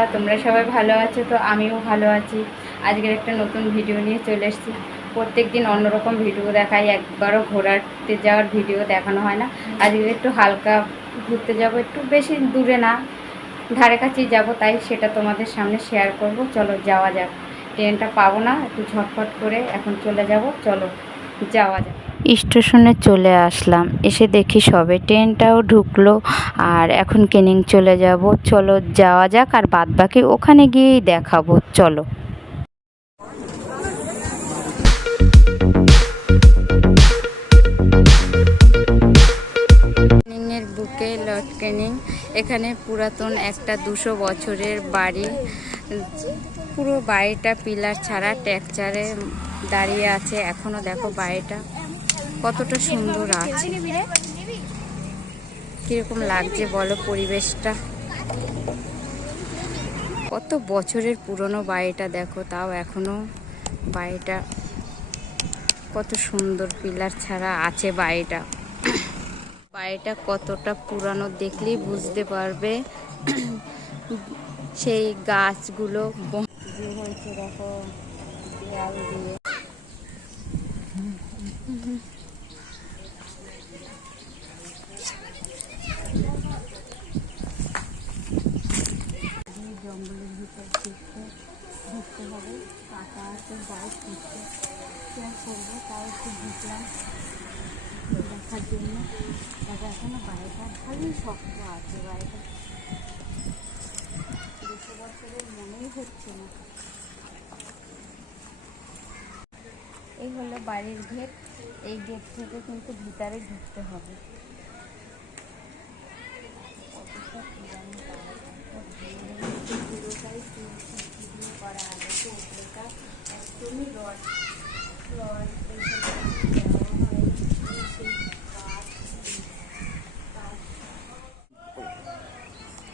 বন্ধুরা, তোমরা সবাই ভালো আছো? তো আমিও ভালো আছি। আজকের একটা নতুন ভিডিও নিয়ে চলে এসেছি। প্রত্যেক দিন অন্যরকম ভিডিও দেখাই, একবারও ঘোরাতে যাওয়ার ভিডিও দেখানো হয় না। আজকে একটু হালকা ঘুরতে যাব, একটু বেশি দূরে না, ধারে কাছেই যাব, তাই সেটা তোমাদের সামনে শেয়ার করব। চলো যাওয়া যাক। ট্রেনটা পাবো না, একটু ঝটফট করে এখন চলে যাব। চলো যাওয়া যাক। স্টেশনে চলে আসলাম, এসে দেখি সবে ট্রেনটাও ঢুকলো আর এখন ক্যানিং চলে যাব। চলো যাওয়া যাক, আর বাদ বাকি ওখানে গিয়েই দেখাবো। চলো। ক্যানিংয়ের বুকে লর্ড ক্যানিং, এখানে পুরাতন একটা 200 বছরের বাড়ি। পুরো বাড়িটা পিলার ছাড়া টেক্সচারে দাঁড়িয়ে আছে। এখনো দেখো বাড়িটা কতটা সুন্দর আছে। কিরকম লাগছে বলো পরিবেশটা? কত বছরের পুরনো বাড়িটা দেখো, তাও এখনো বাড়িটা কত সুন্দর পিলার ছাড়া আছে বাড়িটা। বাড়িটা কতটা পুরানো দেখলেই বুঝতে পারবে। সেই গাছগুলো যে হয়েছে দেখো দেয়াল দিয়ে। জঙ্গলের ভিতর ঢুকতে হবে, কাকা আছে বাইক ঢুকতে শেয়ার করবো, তাও একটু ঢুকলাম দেখার জন্য। তবে এখনো বাড়িটা ভালোই শক্ত আছে। বাড়িটা 200 বছরের মনেই হচ্ছে না। এই হলো বাড়ির গেট। এই গেট থেকে কিন্তু ভিতরে ঢুকতে হবে। কতটা পুরানো পুরোটাই করা আছে। উপরেটা একদমই রড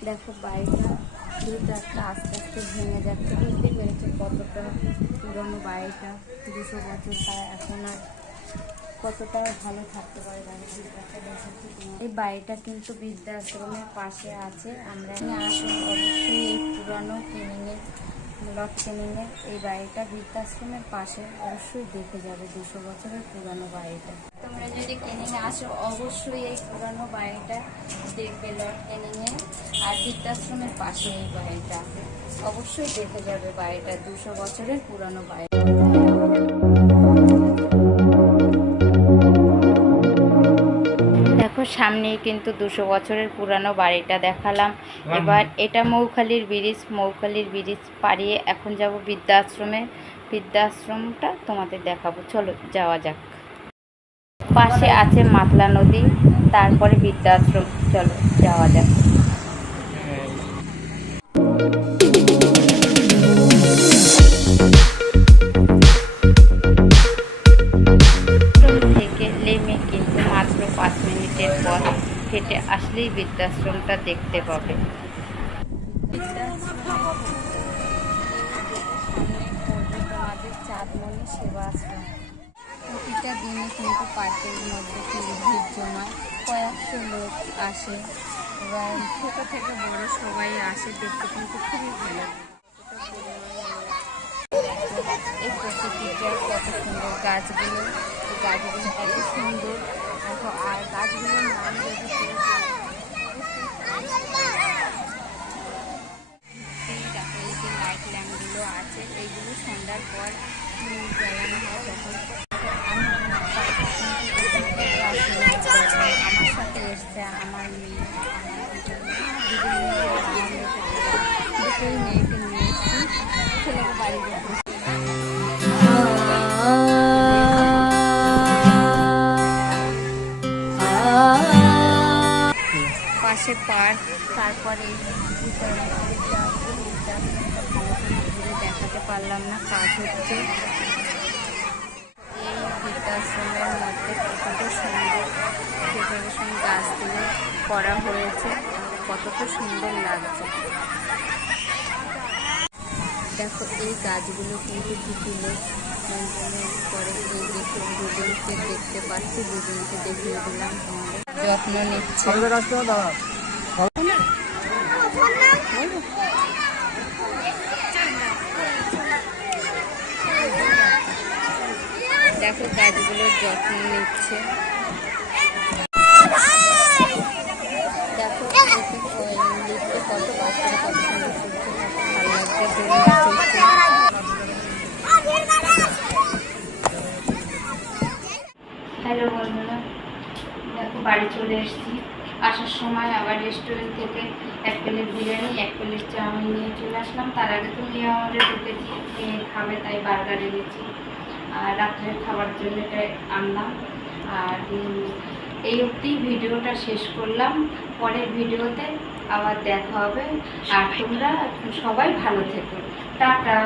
দেখো বাড়িটা দুটো একটা আস্তে আস্তে ভেঙে যাচ্ছে। বুঝতেই পেরেছে কতটা পুরনো বাড়িটা। 200 বছর তারা এখন আর কতটা ভালো থাকতে পারে। এই বাড়িটা কিন্তু বৃদ্ধাশ্রমের পাশে আছে। আমরা আসলে অবশ্যই এই পুরানো ক্যানিংয়ের লর্ড ক্যানিংয়ের এই বাড়িটা বৃদ্ধাশ্রমের পাশে অবশ্যই দেখে যাবে। 200 বছরের পুরানো বাড়িটা। তোমরা যদি ক্যানিংয়ে আসো অবশ্যই এই পুরানো বাড়িটা দেখবে, লর্ড ক্যানিংয়ে। আর বৃদ্ধাশ্রমের পাশে এই বাড়িটা অবশ্যই দেখে যাবে। বাড়িটা 200 বছরের পুরানো বাড়ি। দেখো সামনেই কিন্তু 200 বছরের পুরানো বাড়িটা দেখালাম। এবার এটা মৌখালির ব্রিজ। মৌখালির ব্রিজ পাড়িয়ে এখন যাব বৃদ্ধাশ্রমে। বৃদ্ধাশ্রমটা তোমাদের দেখাবো। চলো যাওয়া যাক। পাশে আছে মাতলা নদী, তারপরে বৃদ্ধাশ্রম। চলো যাওয়া যাক। থেকে নেমে কিন্তু মাত্র 5 মিনিটের পর হেঁটে আসলেই বৃদ্ধাশ্রমটা দেখতে পাবে। তোমাদের চাঁদমণি সেবা আশ্রম। প্রতিটা দিনে কিন্তু পার্কের মধ্যে ভিড় জমায়, কয়েকশো লোক আসে। এবার ছোটো থেকে বড় সবাই আসে দেখতে, কিন্তু খুবই ভালো লাগে। এই প্রকৃতিটা কত সুন্দর, গাছগুলো এত সুন্দর দেখো। আর গাছগুলোর নাম যদি দেখো, এই যে লাইট ল্যাম্পগুলো আছে, এইগুলো সন্ধ্যার পর জ্বালানো হয়। তখন আমার সাথে এসছে আমার মেয়ে, দুটোই মেয়েকে নিয়ে এসছি। ছেলেকে বাড়ি যেতে পাশে পার্ক, তারপরে ভিতরে ভালো করে ঘুরে দেখাতে পারলাম না, কাজ হচ্ছে। এই বৃদ্ধাশ্রমের মধ্যে কতটা সুন্দর ডেকোরেশন গাছ দিয়ে করা হয়েছে, কতটা সুন্দর লাগছে। দেখো এই গাছগুলো কিন্তু কিছু লোক মেনটেনেন্স করে। এই দেখে দুজনকে দেখতে পাচ্ছি, দুজনকে দেখিয়ে দিলাম তোমাদের। যত্ন নিচ্ছে। যত্ন নিচ্ছে। দেখো লিফটে কত বাচ্চারা কত সুন্দর করছে, কত ভালো লাগছে, দোলনা চলছে। হ্যালো বন্ধুরা, দেখো বাড়ি চলে এসেছি। আসার সময় আবার রেস্টুরেন্ট থেকে 1 প্লেট বিরিয়ানি 1 প্লেট চাউমিন নিয়ে চলে আসলাম। তার আগে তো মেয়ে আমাদের ঢুকেছি, খেয়ে খাবে তাই বার্গার এনেছি, আর রাত্রের খাবার জন্য এটা আনলাম। আর এই অবধি ভিডিওটা শেষ করলাম, পরের ভিডিওতে আবার দেখা হবে। আর তোমরা সবাই ভালো থেকো, টাটা।